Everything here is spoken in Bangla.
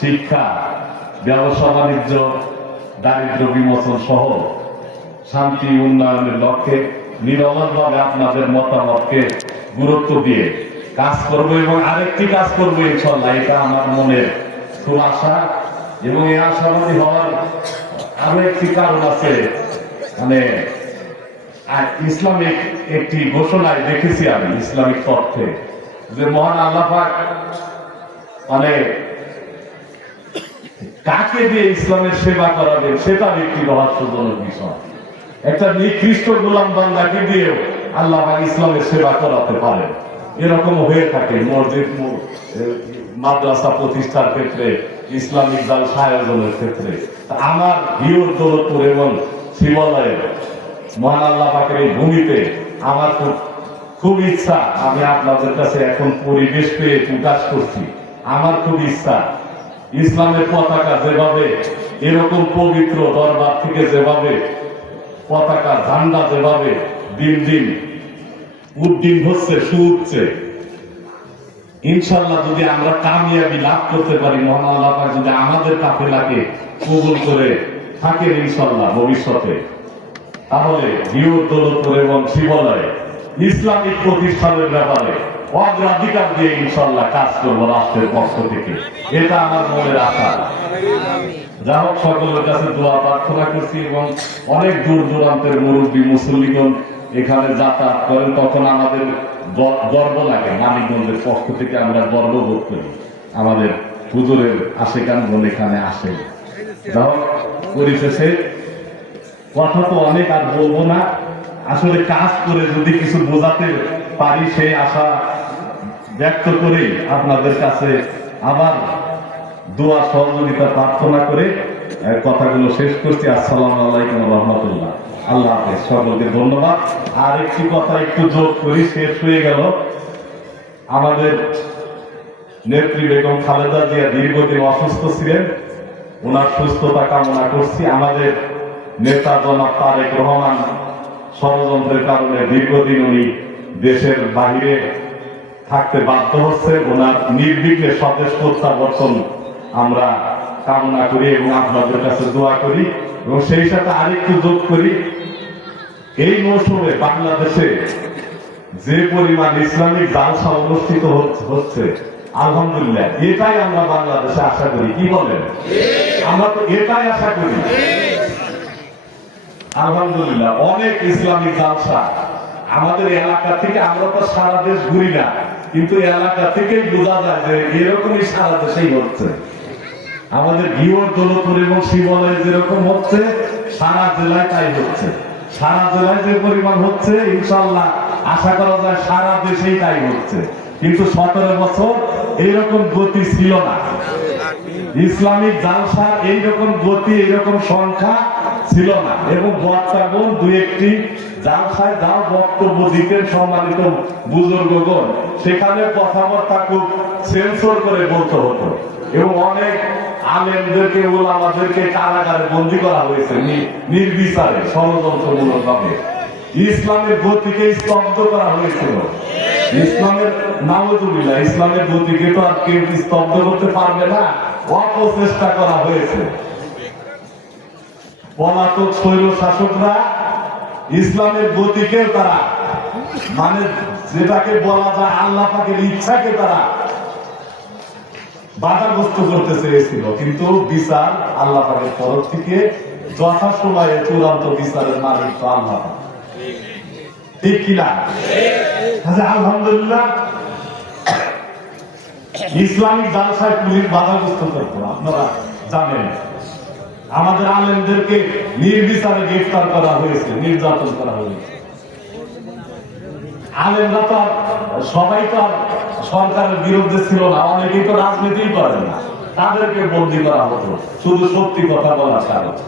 শিক্ষা, ব্যবসা বাণিজ্য, দারিদ্র বিমোচন সহ শান্তি উন্নয়নের লক্ষ্যে নিরলসভাবে আপনাদের মতামতকে গুরুত্ব দিয়ে কাজ করব এবং আরেকটি কাজ করবো ইনশাআল্লাহ। এটা আমার মনের খুব আশা এবং এই আশাবাদী হওয়ার আরো একটি কারণ আছে। মানে ইসলামিক একটি ঘোষণায় দেখেছি আমি ইসলামিক তথ্যে যে মহান আল্লাহ পাক মানে কাকে দিয়ে ইসলামের সেবা করাবেন সেটা একটি রহস্যজনক বিষয়। একটা নিকৃষ্ট গোলাম বান্দাকে দিয়েও আল্লাহ পাক ইসলামের সেবা করাতে পারেন, এরকম হয়ে থাকে মসজিদ মাদ্রাসা প্রতিষ্ঠার ক্ষেত্রে, ইসলামিক জালসা আয়োজনের ক্ষেত্রে। আমার ভিউর দৌলতপুর এবং শিবালয়ের মহান আল্লাহ পাকের এই ভূমিতে আমার খুব ইচ্ছা, আমি আপনাদের কাছে এখন পরিবেশ পেয়ে প্রকাশ করছি, আমার খুব ইচ্ছা ইসলামের পতাকা যেভাবে এরকম পবিত্র দরবার থেকে যেভাবে পতাকা ঝান্ডা যেভাবে দিন দিন উদ্দিন হচ্ছে সুউঠছে, ইনশাল্লাহ যদি আমরা কামিয়াবি লাভ করতে পারি, মহান আল্লাহ পাক যদি আমাদের কাফেলাকে কবুল করে থাকেন ইনশাল্লাহ ভবিষ্যতে, তাহলে ভিউর দৌলতপুর এবং শিবালয়ে ইসলামিক প্রতিষ্ঠানের ব্যাপারে অগ্রাধিকার দিয়ে ইনশাল্লাহ কাজ করবো রাষ্ট্রের পক্ষ থেকে। এটা আমার মনের আশা। যা হোক, সকলের কাছে দোয়া প্রার্থনা করছি এবং অনেক দূর দূরান্তের মুরব্বী মুসল্লিগণ এখানে যাতায়াত করেন, তখন আমাদের গর্ব লাগে। মানিকগঞ্জের পক্ষ থেকে আমরা গর্ববোধ করি আমাদের হুজুরের আশেকানগণ এখানে আসে। যা হোক, পরিশেষে কথা তো অনেক আর বলবো না, আসলে কাজ করে যদি কিছু বোঝাতে পারি সেই আশা ব্যক্ত করে আপনাদের কাছে আবার দোয়া সহযোগিতা প্রার্থনা করে কথাগুলো শেষ করছি। আসসালামু আলাইকুম ওয়া রাহমাতুল্লাহ। আল্লাহ হাফেজ, সকলকে ধন্যবাদ। আর একটি কথা একটু যোগ করি, শেষ হয়ে গেল। আমাদের নেত্রী বেগম খালেদা জিয়া দীর্ঘদিন অসুস্থ ছিলেন, ওনার সুস্থতা কামনা করছি। আমাদের নেতা জনাব তারেক রহমান ষড়যন্ত্রের কারণে দীর্ঘদিন উনি দেশের বাহিরে থাকতে বাধ্য হচ্ছে, ওনার নির্বিঘ্নে স্বদেশ প্রত্যাবর্তন আমরা কামনা করি এবং আপনাদের কাছে দোয়া করি। এবং সেই সাথে আরেকটু যোগ করি, এই মৌসুমে বাংলাদেশে যে পরিমাণ ইসলামিক জালসা অনুষ্ঠিত হচ্ছে, আলহামদুলিল্লাহ, এটাই আমরা বাংলাদেশে আশা করি। কি বলেন? আমরা তো এটাই আশা করি। আলহামদুলিল্লাহ, অনেক ইসলামিক জালসা আমাদের এলাকা থেকে, আমরা তো সারা দেশ ঘুরি না, কিন্তু এলাকা থেকেই বোঝা যায় যে এরকমই সারা দেশেই হচ্ছে। আমাদের ভিউর দৌলতপুর এবং শিবালয়ে যেরকম হচ্ছে, সারা জেলায় তাই হচ্ছে। সারা জেলায় যে পরিমাণ হচ্ছে, ইনশাল্লাহ আশা করা যায় সারা দেশেই তাই হচ্ছে। কিন্তু 17 বছর এইরকম গতি ছিল না, ইসলামিক জালসা এইরকম গতি এইরকম সংখ্যা ছিল না। এবং বক্তাগণ দুই একটি জালসায় যাও বক্তব্য দিতেন সম্মানিত বুজুর্গগণ, সেখানে কথাবার্তা খুব সেন্সর করে বলতে হতো এবং অনেক আলেমদেরকে ওলামাদেরকে কারাগারে বন্দী করা হয়েছে নির্বিচারে ষড়যন্ত্রমূলক ভাবে। ইসলামের গতিকে স্তব্ধ করা হয়েছিল। ইসলামের নাউজুবিল্লাহ, ইসলামের গতিকে তো আর কেউ স্তব্ধ করতে পারবে না, অপচেষ্টা করা হয়েছে। পলাতক স্বৈর শাসকরা ইসলামের গতিকে তারা, মানে যেটাকে বলা যায় আল্লাহ পাকের ইচ্ছাকে তারা বাধাগ্রস্ত করতে চেয়েছিল, কিন্তু বিচার আল্লাহ পাকের তরফ থেকে যথাসময়ে চূড়ান্ত বিচারের মালিক তো আল্লাহ পাক। ঠিক কিনা? আলহামদুলিল্লাহ, ইসলামিক জালসায় পুলিশ বাধাগ্রস্ত করতো, আপনারা জানেন। আমাদের আলেমদেরকে নির্বিচারে গ্রেফতার করা হয়েছে, নির্যাতন করা হয়েছে। আলেমরা তো সবাই তো সরকারের বিরুদ্ধে ছিল না, অনেকেই তো রাজনীতি করেন না, তাদেরকে বন্দী করা হতো শুধু সত্যি কথা বলার কারণে।